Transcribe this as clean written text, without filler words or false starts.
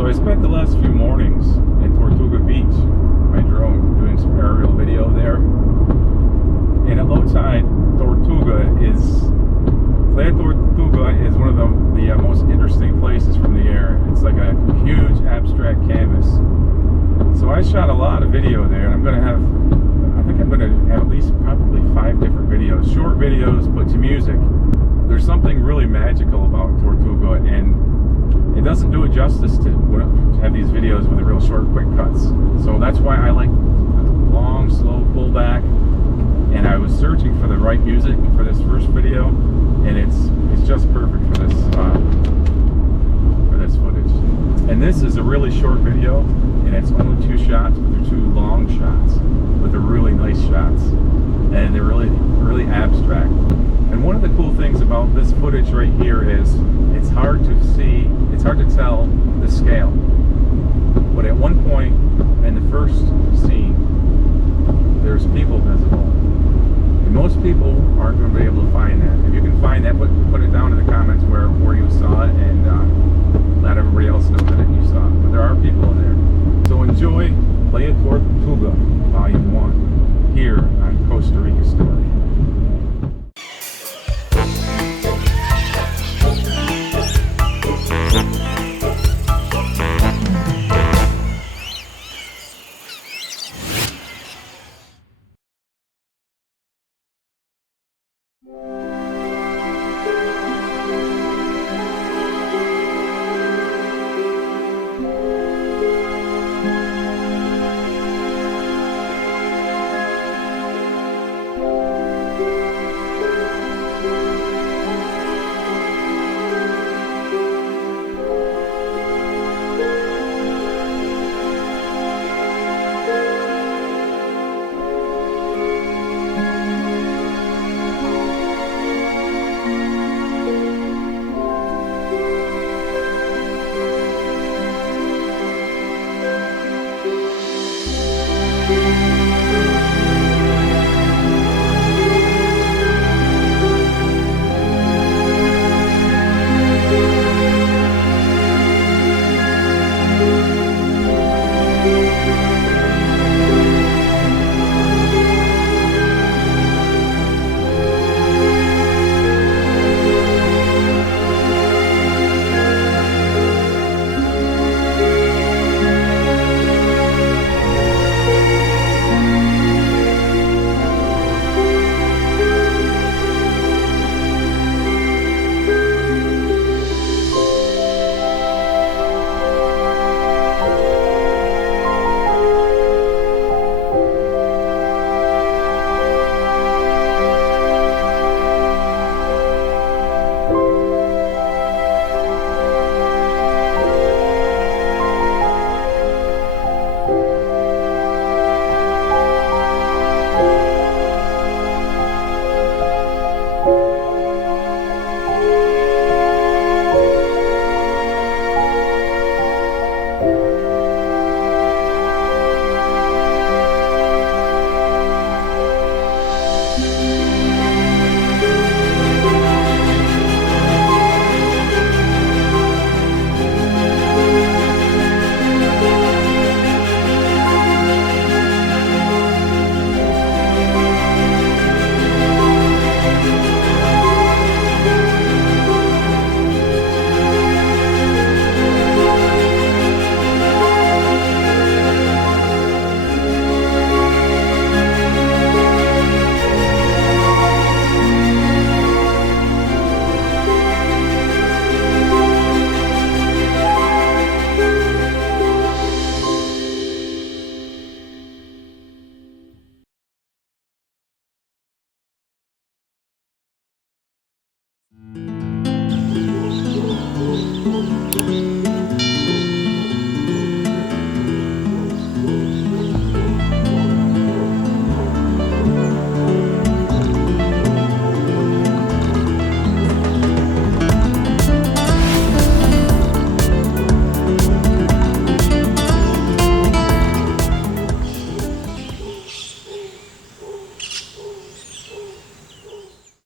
So I spent the last few mornings at Tortuga Beach with my drone doing some aerial video there. And at low tide, Playa Tortuga is one of the most interesting places from the air. It's like a huge abstract canvas. So I shot a lot of video there, and I think I'm going to have at least probably 5 different videos, short videos put to music. There's something really magical about Tortuga, and it doesn't do it justice to have these videos with the real short, quick cuts. So that's why I like long, slow pullback. And I was searching for the right music for this first video, and it's just perfect for this footage. And this is a really short video, and it's only 2 shots, but they're 2 long shots, but they're really nice shots, and they're really, really abstract. And one of the cool things about this footage right here is it's hard to tell the scale. But at one point in the first scene, there's people visible. And most people aren't going to be able to find that. If you can find that, put it down in the comments where you saw it, and let